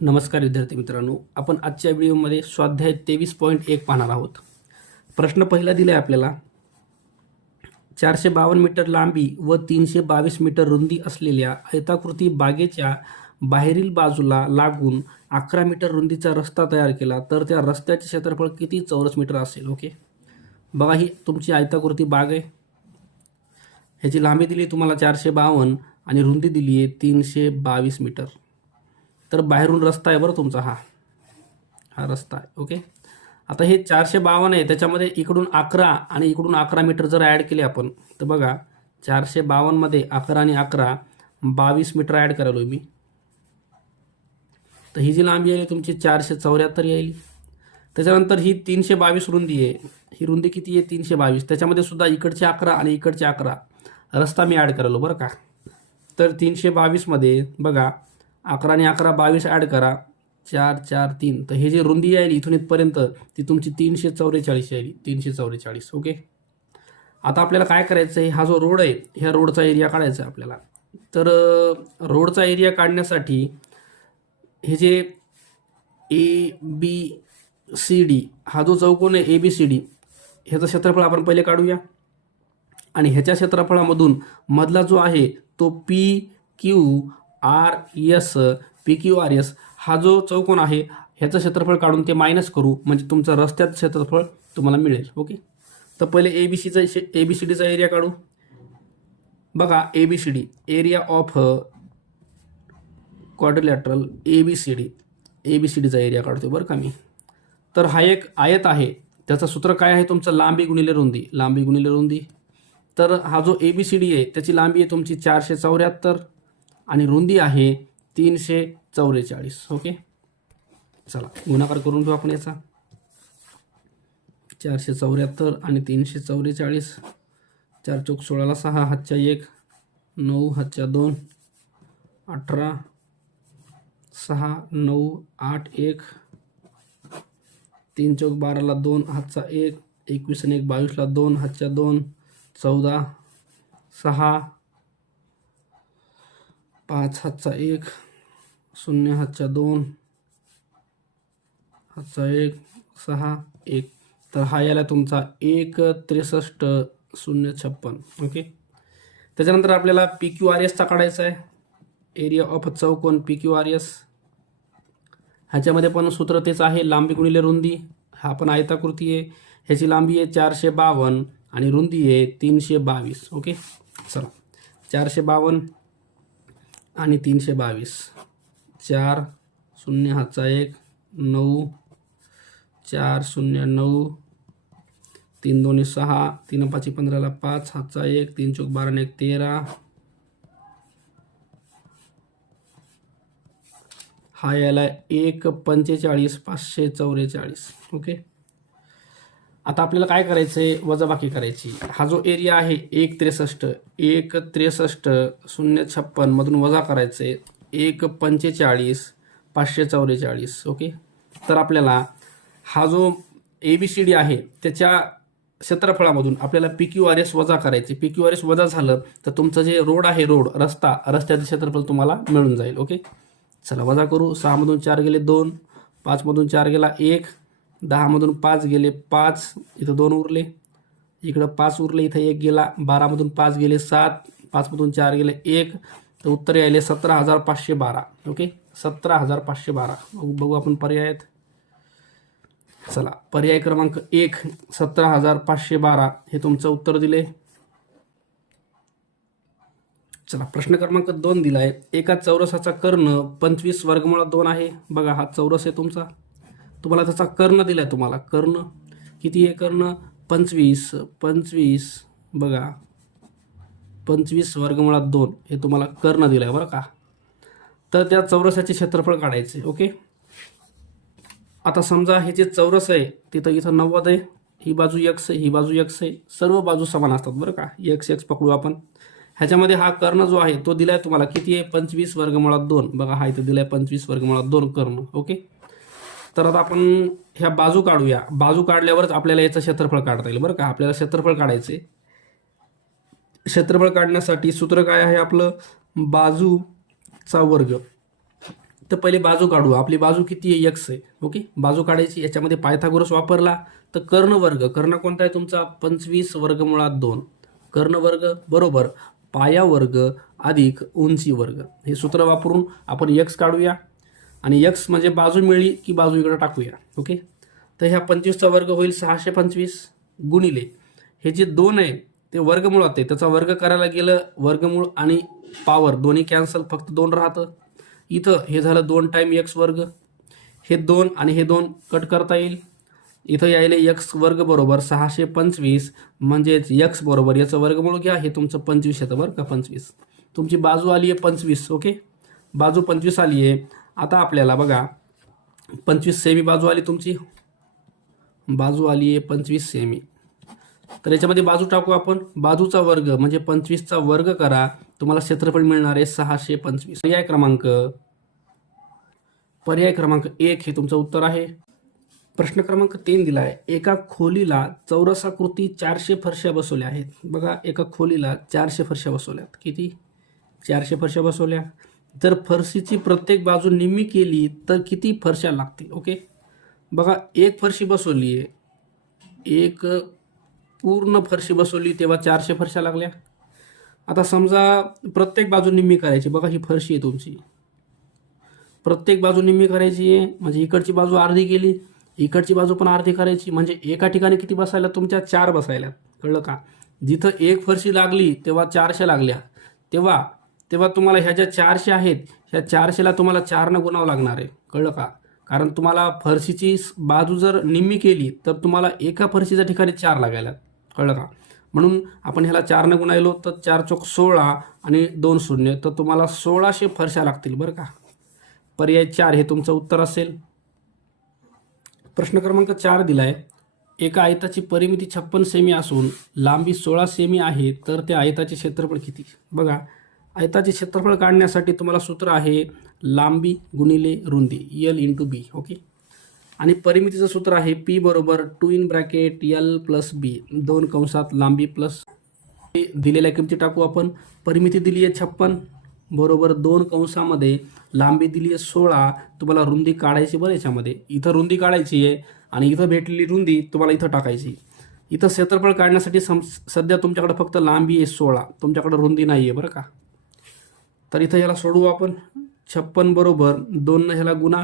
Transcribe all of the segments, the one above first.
नमस्कार विद्यार्थी मित्रांनो, आपण आजच्या व्हिडिओमध्ये स्वाध्याय 23.1 पाहणार आहोत. प्रश्न पहिला दिला आहे आपल्याला. 452 मीटर लांबी व 322 मीटर रुंदी असलेल्या आयताकृती बागेच्या बाहेरील बाजूला लागून 11 मीटर रुंदीचा रस्ता तयार केला तर त्या रस्त्याचे क्षेत्रफळ किती चौरस मीटर असेल? ओके, बघा ही तुमची आयताकृती बाग आहे. ह्याची लांबी दिली तुम्हाला 452 आणि रुंदी दिली आहे 322 मीटर. तर बाहेरून रस्ता आहे बरं तुमचा, हा रस्ता आहे. ओके, आता हे 452 आहे, त्याच्यामध्ये इकडून 11 आणि इकडून 11 मीटर जर ॲड केले आपण तर बघा 452 मध्ये 11 आणि 11 22 मीटर ॲड करायलो मी. तर ही जी लांबी आहे तुमची 474 येईल. त्याच्यानंतर ही 322 रुंदी आहे. ही रुंदी किती आहे? 322. त्याच्यामध्ये सुद्धा इकडचे 11 आणि इकडचे 11 रस्ता मी ॲड करायलो बरं का. तर 322 मध्ये बघा 11 आणि 11 22 ॲड करा, 4 4 3. तर हे जी रुंदी आहे इथून इथपर्यंत ती तुमची 344 आहे, 344. ओके, आता आपल्याला काय करायचं आहे, हा जो रोड आहे ह्या रोडचा एरिया काढायचा आहे आपल्याला. तर रोडचा एरिया काढण्यासाठी हे जे ABCD हा जो चौकोन आहे ABCD ह्याचं क्षेत्रफळ आपण पहिले काढूया. आणि ह्याच्या क्षेत्रफळामधून मधला जो आहे तो PQRS हा जो चौकोन आहे ह्याचं क्षेत्रफळ काढून ते मायनस करू, म्हणजे तुमचं रस्त्याचं क्षेत्रफळ तुम्हाला मिळेल. ओके, तर पहिले ABCDचा एरिया काढू. बघा ABCD एरिया ऑफ क्वाड्रिलॅटरल ABCDचा एरिया काढतो बरं का मी. तर हा एक आयत आहे, त्याचं सूत्र काय आहे तुमचं? लांबी गुणिले रुंदी. तर हा जो ABCD आहे त्याची लांबी आहे तुमची 474 आणि रुंदी आहे 344. ओके, चला गुणाकार करून घेऊ आपण याचा. 474 आणि 344, 4 चौक 16, 6 हातच्या 1, 9 हातच्या 2, 18, 6 9 8 1, 3 चौक 12ला 2 हातचा 1, 21 आणि 1 22ला 2 हातच्या 2, 14 6 5 हातचा 1, 0 हातच्या 2 हातचा 1, 6 1. तर हा याला तुमचा 163,056. ओके, त्याच्यानंतर आपल्याला PQRSचा काढायचा आहे, एरिया ऑफ चौकोन PQRS. ह्याच्यामध्ये पण सूत्र तेच आहे, लांबी गुणिले रुंदी. हा पण आयताकृती आहे, ह्याची लांबी आहे 452 आणि रुंदी आहे 322. ओके, चला 452 आणि 322, 4 0 हातचा 1, 9 4 0 9, 3 2 6, 3 5 15ला 5 हातचा 1, 3 चौक 12 आणि 1 13. हा याला 145,544. ओके, आता आपल्याला काय करायचं आहे? वजाबाकी करायची. हा जो एरिया आहे 163,056 मधून वजा करायचं आहे 145,544. ओके, तर आपल्याला हा जो ABCD आहे त्याच्या क्षेत्रफळामधून आपल्याला PQRS वजा करायचे. PQRS वजा झालं तर तुमचं जे रोड आहे रस्त्याचं क्षेत्रफळ तुम्हाला मिळून जाईल. ओके, चला वजा करू. 6 मधून 4 गेले 2, 5 मधून 4 गेला 1, 10 मधून 5 गेले 5, इथं 2 उरले, इकडं 5 उरले, इथं 1 गेला, 12 मधून 5 गेले 7, 5 मधून 4 गेले 1. तर उत्तर यायले 17,512. ओके, 17,512. बघू आपण पर्यायात. चला पर्याय क्रमांक 1 17,512 हे तुमचं उत्तर दिले. चला प्रश्न क्रमांक 2 दिलाय. एका चौरसाचा कर्ण 25 वर्गमुळात 2 आहे. बघा हा चौरस आहे तुमचा, तुम्हाला त्याचा कर्ण दिलाय. तुम्हाला कर्ण किती आहे? कर्ण 25 बघा 25 वर्गमुळात 2 हे तुम्हाला कर्ण दिलाय बरं का. तर त्या चौरसाचे क्षेत्रफळ काढायचे. ओके, आता समजा हे जे चौरस आहे तिथं इथं 90 आहे, ही बाजू x आहे, ही बाजू x आहे, सर्व बाजू समान असतात बरं का. x पकडू आपण. ह्याच्यामध्ये हा कर्ण जो आहे तो दिलाय तुम्हाला किती आहे? 25 वर्गमुळात 2. बघा हा इथं दिलाय 25 वर्गमुळात 2 कर्ण. ओके, तर आता आपण ह्या बाजू काढूया. बाजू काढल्यावरच आपल्याला याचं क्षेत्रफळ काढता येईल बरं का. आपल्याला क्षेत्रफळ काढायचे. क्षेत्रफळ काढण्यासाठी सूत्र काय आहे आपलं? बाजूचा वर्ग तर पहिले बाजू काढू. आपली बाजू किती आहे? x आहे. ओके, बाजू काढायची. याच्यामध्ये पायथागोरस वापरला तर कर्ण वर्ग, कर्ण कोणता आहे तुमचा? 25 वर्गमुळात 2. कर्ण वर्ग बरोबर पाया वर्ग अधिक उंची वर्ग. हे सूत्र वापरून आपण x काढूया आणि x म्हणजे बाजू मिळली की बाजू इकडे टाकूया. ओके, तर ह्या 25चा वर्ग होईल 625 गुणिले हे जे 2 आहे ते वर्गमुळात आहे, त्याचा वर्ग करायला गेलं वर्गमूळ आणि पॉवर दोन्ही कॅन्सल, फक्त 2 राहतं. इथं हे झालं 2 टाईम x वर्ग, हे 2 आणि हे 2 कट करता येईल. इथं यायले x वर्ग बरोबर 625 म्हणजेच x बरोबर याचं वर्गमूळ घ्या, हे तुमचं 25 येतं बरं का. 25 तुमची बाजू आली आहे 25. ओके, बाजू 25 आली आहे. आता आपल्याला बघा 25 सेमी बाजू आली तुमची, बाजू आली आहे 25 सेमी. तर याच्यामध्ये बाजू टाकू आपण. बाजूचा वर्ग म्हणजे 25चा वर्ग करा, तुम्हाला क्षेत्रफळ मिळणार आहे 625. पर्याय क्रमांक 1 हे तुमचं उत्तर आहे. प्रश्न क्रमांक 3 दिला आहे. एका खोलीला चौरसाकृती 400 फरशा बसवल्या आहेत. बघा, एका खोलीला 400 फरशा बसवल्यात. किती? 400 फरशा बसवल्या. जर फरशीची प्रत्येक बाजू निम्मी केली तर किती फरशा लागतील? ओके, बघा, एक फरशी बसवली आहे, एक पूर्ण फरशी बसवली तेव्हा 400 फरशा लागल्या. आता समजा प्रत्येक बाजू निम्मी करायची. बघा, ही फरशी आहे तुमची, प्रत्येक बाजू निम्मी करायची आहे म्हणजे इकडची बाजू अर्धी केली, इकडची बाजू पण अर्धी करायची, म्हणजे एका ठिकाणी किती बसायला? तुमच्या 4 बसायला. कळलं का? जिथं एक फरशी लागली तेव्हा 400 लागल्या, तेव्हा तेव्हा तुम्हाला ह्या ज्या 400 आहेत ह्या 400ला तुम्हाला 4 गुणावं लागणार आहे. कळलं का? कारण तुम्हाला फरशीची बाजू जर निम्मी केली तर तुम्हाला एका फरशीच्या ठिकाणी 4 लागायला. कळलं का? म्हणून आपण ह्याला 4 गुणायलो तर 4 चौक 16 आणि 2 शून्य, तर तुम्हाला 1600 फरशा लागतील बरं का. पर्याय 4 हे तुमचं उत्तर असेल. प्रश्न क्रमांक 4 दिलाय. एका आयताची परिमिती 56 सेमी असून लांबी 16 सेमी आहे, तर त्या आयताचे क्षेत्रफळ किती? बघा, आयताचे क्षेत्रफळ काढण्यासाठी तुम्हाला सूत्र आहे लांबी गुणिले रुंदी, L × B. ओके, आणि परिमितीचं सूत्र आहे P बरोबर 2 L + B, 2 कंसात लांबी प्लस दिलेल्या किमती टाकू आपण. परिमिती दिली आहे 56 बरोबर 2 कंसामध्ये लांबी दिली आहे 16. तुम्हाला रुंदी काढायची बरं. याच्यामध्ये इथं रुंदी काढायची आहे आणि इथं भेटलेली रुंदी तुम्हाला इथं टाकायची. इथं क्षेत्रफळ काढण्यासाठी सध्या तुमच्याकडे फक्त लांबी आहे 16, तुमच्याकडे रुंदी नाही आहे बरं का. तर इथं ह्याला सोडवू आपण. 56 बरोबर 2 ह्याला गुणा,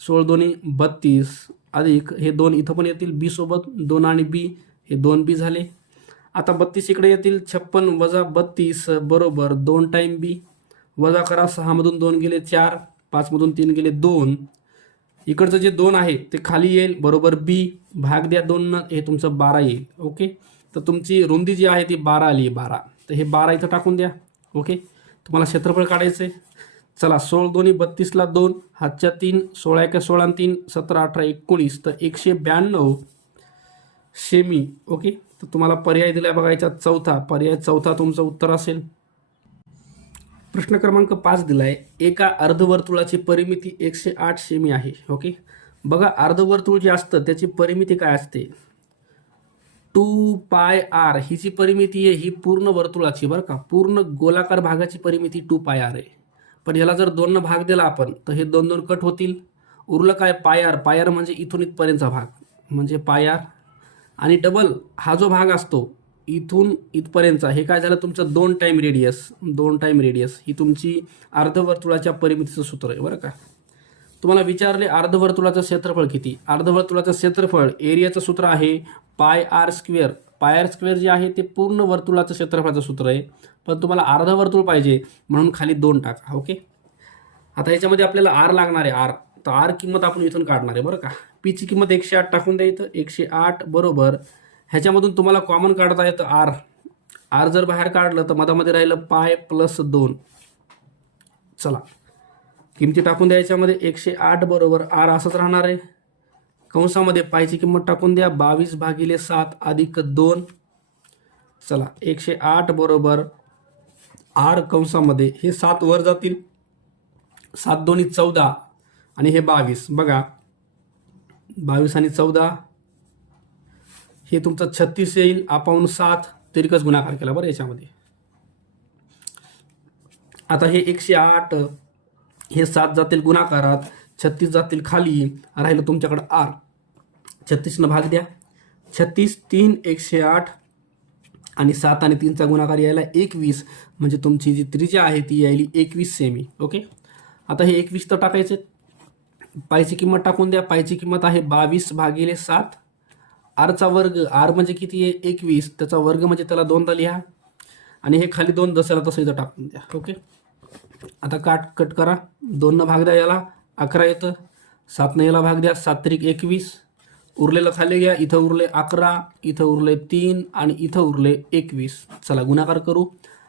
16 दोन्ही 32 अधिक हे 2 इथं पण येतील B सोबत, 2 आणि B हे 2B झाले. आता 32 इकडे येतील. 56 वजा 32 बरोबर 2 टाईम B, वजा करा, 6 मधून 2 गेले 4, 5 मधून 3 गेले 2. इकडचं जे 2 आहे ते खाली येईल बरोबर B, भाग द्या 2 न, हे तुमचं 12 येईल. ओके, तर तुमची रुंदी जी आहे ती 12 आली. 12, तर हे 12 इथं टाकून द्या. ओके, तुम्हाला क्षेत्रफळ काढायचं आहे. चला, 16 दोन्ही 32ला 2, हातच्या 3, 16 एका 16 आणि 3 17 18 19, तर 192 सेमी. ओके, तर तुम्हाला पर्याय दिला बघा याच्यात चौथा. पर्याय चौथा तुमचं उत्तर असेल. प्रश्न क्रमांक 5 दिलाय. एका अर्धवर्तुळाची परिमिती 108 सेमी आहे. ओके, बघा, अर्धवर्तुळ जे असतं त्याची परिमिती काय असते? 2πr ही जी परिमिती आहे ही पूर्ण वर्तुळाची बरं का. पूर्ण गोलाकार भागाची परिमिती 2πr आहे. पण याला जर 2 भाग दिला आपण तर हे 2 2 कट होतील. उरलं काय? पायार. पायार म्हणजे इथून इथपर्यंतचा भाग म्हणजे पायार, आणि डबल हा जो भाग असतो इथून इथपर्यंतचा, हे काय झालं तुमचं 2 टाईम रेडियस. 2 टाईम रेडियस ही तुमची अर्धवर्तुळाच्या परिमितीचं सूत्र आहे बरं का. तुम्हाला विचारले अर्धवर्तुळाचं क्षेत्रफळ किती? अर्धवर्तुळाचं क्षेत्रफळ एरियाचं सूत्र आहे πr². πr² जे आहे ते पूर्ण वर्तुळाचं क्षेत्रफळाचं सूत्र आहे, पण तुम्हाला अर्धवर्तुळ पाहिजे म्हणून खाली 2 टाका. ओके, आता याच्यामध्ये आपल्याला r लागणार आहे. r, तर r किंमत आपण इथून काढणार आहे बरं का. p ची किंमत 108 टाकून द्या इथं. 108 बरोबर ह्याच्यामधून तुम्हाला कॉमन काढता येतं r. r जर बाहेर काढलं तर मधामध्ये राहिलं π + 2. चला, किमती टाकून द्या याच्यामध्ये. 108 बरोबर r असंच राहणार आहे. कंसामध्ये पायची किंमत टाकून द्या 22/7 अधिक 2. चला, 108 बरोबर r कंसामध्ये हे 7 वर जातील, 7 दोन्ही 14 आणि हे 22. बघा, 22 आणि 14 हे तुमचं 36 येईल. आपण 7 तिरकस गुणाकार केला बरं याच्यामध्ये. आता हे 108 हे 7 जातील गुणाकारात, 36 जातील खाली, राहिलं तुमच्याकडं आर. 36 भाग द्या. 36 3 108 आणि 7 आणि 3चा गुणाकार यायला 21, म्हणजे तुमची जी त्रिज्या आहे ती यायली 21 सेमी. ओके. आता हे 21 तर टाकायचे. पायची किंमत टाकून द्या. पायची किंमत आहे 22/7. आरचा वर्ग, आर म्हणजे किती आहे 21, त्याचा वर्ग म्हणजे त्याला 2दा लिहा आणि हे खाली 2 जसं तसं इथं टाकून द्या. ओके. आता कट करा. 2 भाग द्या याला, 11 येतं. 7 याला भाग द्या, 7 त्रिक 21. उरलेलं खाली घ्या. इथं उरले 11, इथं उरले 3 आणि इथं उरले 21. चला गुणाकार करू.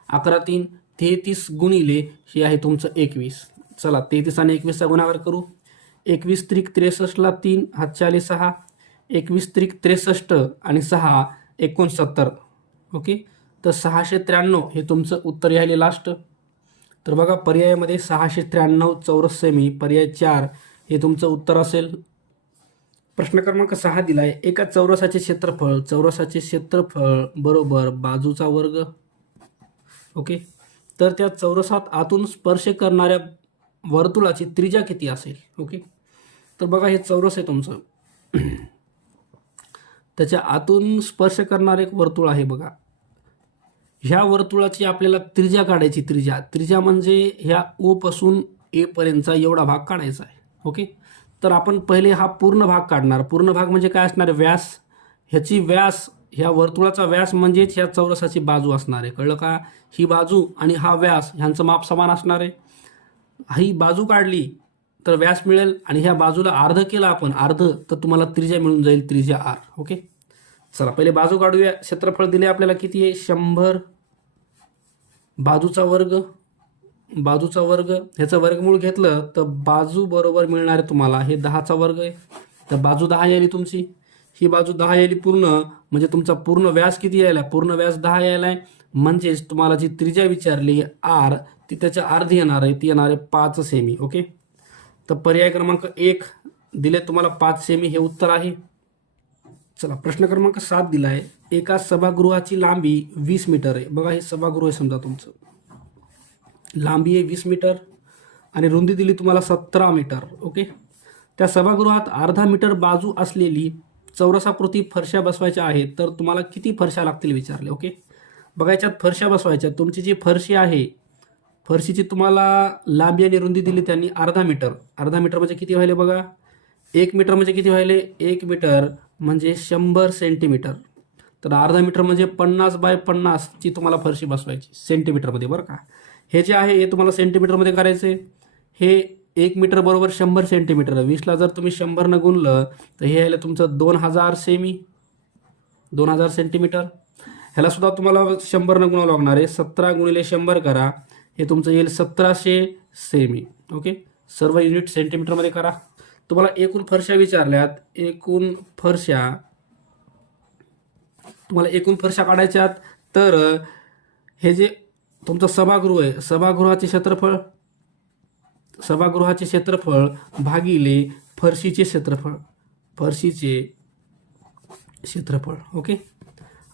11 3 33 गुणिले हे आहे तुमचं 21. चला 33 आणि 21चा गुणाकार करू. 21 त्रिक 63ला 3 हातचे आले 6. 21 त्रिक 63 आणि 6 69. ओके. तर 693 हे तुमचं उत्तर यायले लास्ट. तर बघा पर्यायामध्ये 693 चौरस सेमी, पर्याय 4 हे तुमचं उत्तर असेल. प्रश्न क्रमांक 6 दिलाय. एका चौरसाचे क्षेत्रफळ बरोबर बाजूचा वर्ग. ओके. तर त्या चौरसात आतून स्पर्श करणाऱ्या वर्तुळाची त्रिज्या किती असेल. ओके. तर बघा हे चौरस आहे तुमचं. त्याच्या आतून स्पर्श करणारे एक वर्तुळ आहे बघा. ह्या वर्तुळाची आपल्याला त्रिज्या काढायची. त्रिज्या म्हणजे ह्या ओ पासून ए पर्यंतचा एवढा भाग काढायचा आहे. ओके. तर आपण पहिले हा पूर्ण भाग काढणार. पूर्ण भाग म्हणजे काय असणार, व्यास. ह्याची व्यास, ह्या वर्तुळाचा व्यास म्हणजेच ह्या चौरसाची बाजू असणार आहे. कळलं का. ही बाजू आणि हा व्यास ह्यांचं माप समान असणार आहे. ही बाजू काढली तर व्यास मिळेल आणि ह्या बाजूला अर्ध केलं आपण, अर्ध, तर तुम्हाला त्रिज्या मिळून जाईल, त्रिज्या आर. ओके. चला पहिले बाजू काढूया. क्षेत्रफळ दिले आपल्याला किती आहे 100. बाजूचा वर्ग ह्याचं वर्गमूळ घेतलं तर बाजू बरोबर मिळणार आहे तुम्हाला हे 10चा वर्ग आहे. तर बाजू 10 यायली तुमची. ही बाजू 10 यायली पूर्ण, म्हणजे तुमचा पूर्ण व्यास किती यायला, पूर्ण व्यास 10 यायला आहे. म्हणजेच तुम्हाला जी त्रिज्या विचारली आर ती त्याच्या अर्धी येणार आहे, ती येणार आहे 5 सेमी. ओके. तर पर्याय क्रमांक 1 दिले तुम्हाला 5 सेमी हे उत्तर आहे. चला प्रश्न क्रमांक 7 दिला आहे. एका सभागृहाची लांबी 20 मीटर आहे. बघा हे सभागृह आहे समजा तुमचं. लांबी आहे 20 मीटर आणि रुंदी दिली तुम्हाला 17 मीटर. ओके. त्या सभागृहात अर्धा मीटर बाजू असलेली चौरसाकृती फरशा बसवायच्या आहेत, तर तुम्हाला किती फरशा लागतील विचारले. ओके. बघा याच्यात फरशा बसवायच्या. तुमची जी फरशी आहे, फरशीची तुम्हाला लांबी आणि रुंदी दिली त्यांनी अर्धा मीटर. अर्धा मीटर म्हणजे किती व्हायले बघा. 1 मीटर म्हणजे किती व्हायले, 1 मीटर म्हणजे 100 सेंटीमीटर. तर अर्धा मीटर म्हणजे 50/50 ची तुम्हाला फरशी बसवायची सेंटीमीटरमध्ये बरं का. हे जे आहे हे तुम्हाला सेंटीमीटरमध्ये करायचे. हे 1 मीटर बरोबर 100 सेंटीमीटर. 20ला जर तुम्ही 100 गुणलं तर हे यायला तुमचं 2000 सेमी, 2000 सेंटीमीटर. ह्याला सुद्धा तुम्हाला 100 गुणावं लागणार आहे. 17 गुणिले 100 करा, हे तुमचं येईल 1700 सेमी. ओके. सर्व युनिट सेंटीमीटरमध्ये करा. तुम्हाला एकूण फरशा विचारल्यात. एकूण फरशा काढायच्यात. तर हे जे तुमचं सभागृह आहे, सभागृहाचे क्षेत्रफळ भागिले फरशीचे क्षेत्रफळ. ओके.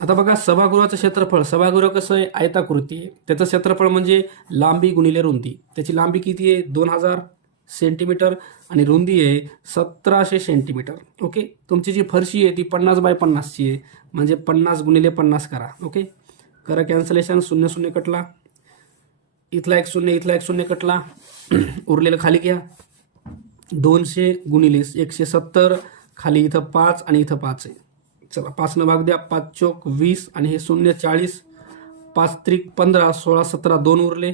आता बघा सभागृहाचं क्षेत्रफळ, सभागृह कसं आहे आयताकृती आहे. त्याचं क्षेत्रफळ म्हणजे लांबी गुणिले रुंदी. त्याची लांबी किती आहे 2000 सेंटीमीटर आणि रुंदी आहे 1700 सेंटीमीटर. ओके. तुमची जी फरशी आहे ती 50/50ची आहे, म्हणजे 50 गुणिले 50 करा. ओके. करा कॅन्सलेशन. 0 0 कटला, इथला 1 0, इथला 1 0 कटला. उरलेलं खाली घ्या. 200 गुणिले 170, खाली इथं 5 आणि इथं 5 आहे. चला 5 न भाग द्या. 5 चोक 20 आणि हे 0 40. 5 त्रिक 15, 16 17 2 उरले.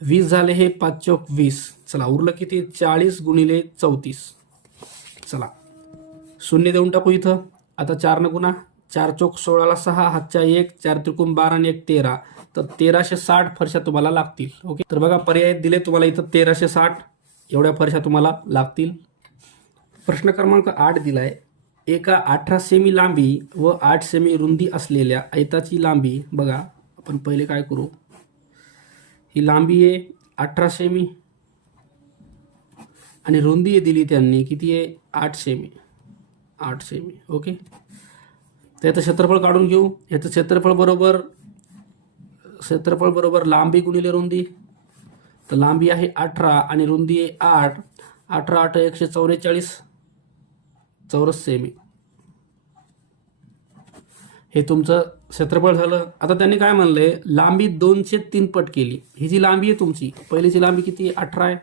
20 झाले हे 5 चोक 20. चला उरलं किती 40 गुणिले 34. चला 0 देऊन टाकू इथं. आता 4 न गुणा. 4 चोक 16ला 6, हातच्या 1, 4 त्रिकोण 12 आणि 1 13. तर 1360 फरशा तुम्हाला लागतील. ओके. तर बघा पर्याय दिले तुम्हाला इथं 1360 एवढ्या फरशा तुम्हाला लागतील. प्रश्न क्रमांक 8 दिलाय. एका 18 सेमी लांबी व 8 सेमी रुंदी असलेल्या आयताची लांबी बघा. आपण पहिले काय करू, ही लांबी आहे 18 सेमी आणि रुंदी दिली त्यांनी किती आहे 8 सेमी. ओके. त्याचं क्षेत्रफळ काढून घेऊ. याचं क्षेत्रफळ बरोबर लांबी गुणिले रुंदी. तर लांबी आहे 18 आणि रुंदी आहे 8. 18 8 144 चौरस सेमी. हे तुमचं क्षेत्रफळ झालं. आता त्यांनी काय म्हणलंय, लांबी 2/3 पट केली. ही जी लांबी आहे तुमची, पहिलीची लांबी किती आहे? 18 आहे.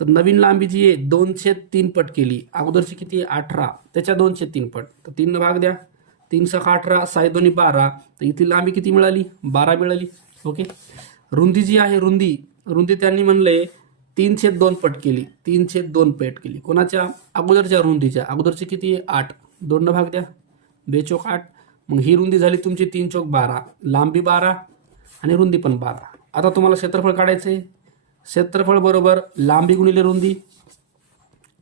तर नवीन लांबी जी आहे 2/3 पट केली. अगोदरची किती आहे? 18, त्याच्या 2/3 पट. तर 3 भाग द्या. 3 × 18 6 2 12. तर इथली लांबी किती मिळाली? 12 मिळाली. ओके. रुंदी जी आहे, रुंदी त्यांनी म्हणले 3/2 पट केली. 3/2 पट केली. कोणाच्या? अगोदरच्या रुंदीच्या. अगोदरची किती आहे? 8. 2 भाग द्या. 2 चौक 8. मग ही रुंदी झाली तुमची 3 चौक 12. लांबी 12 आणि रुंदी पण 12. आता तुम्हाला क्षेत्रफळ काढायचं आहे. क्षेत्रफळ बरोबर लांबी गुणिले रुंदी,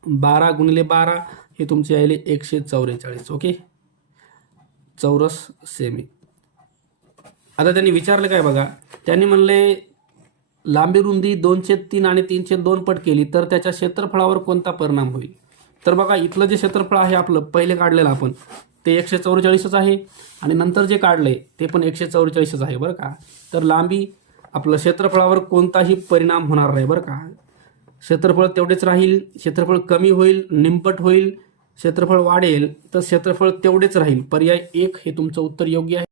12 गुणिले 12, हे तुमचे आले 144. ओके, चौरस सेमी. आता त्यांनी विचारलं काय बघा, त्यांनी म्हणले लांबी रुंदी 2/3 आणि 3/2 पट केली तर त्याच्या क्षेत्रफळावर कोणता परिणाम होईल? तर बघा, इथलं जे क्षेत्रफळ आहे आपलं पहिले काढलेलं आपण, ते 144च आहे आणि नंतर जे काढले ते पण 144च आहे बरं का. तर लांबी आपलं क्षेत्रफळावर कोणताही परिणाम होणार नाही बरं का. क्षेत्रफळ तेवढेच राहील. क्षेत्रफळ कमी होईल, निमपट होईल, क्षेत्रफळ वाढेल तर क्षेत्रफळ तेवढेच राहील. पर्याय 1 हे तुमचं उत्तर योग्य आहे.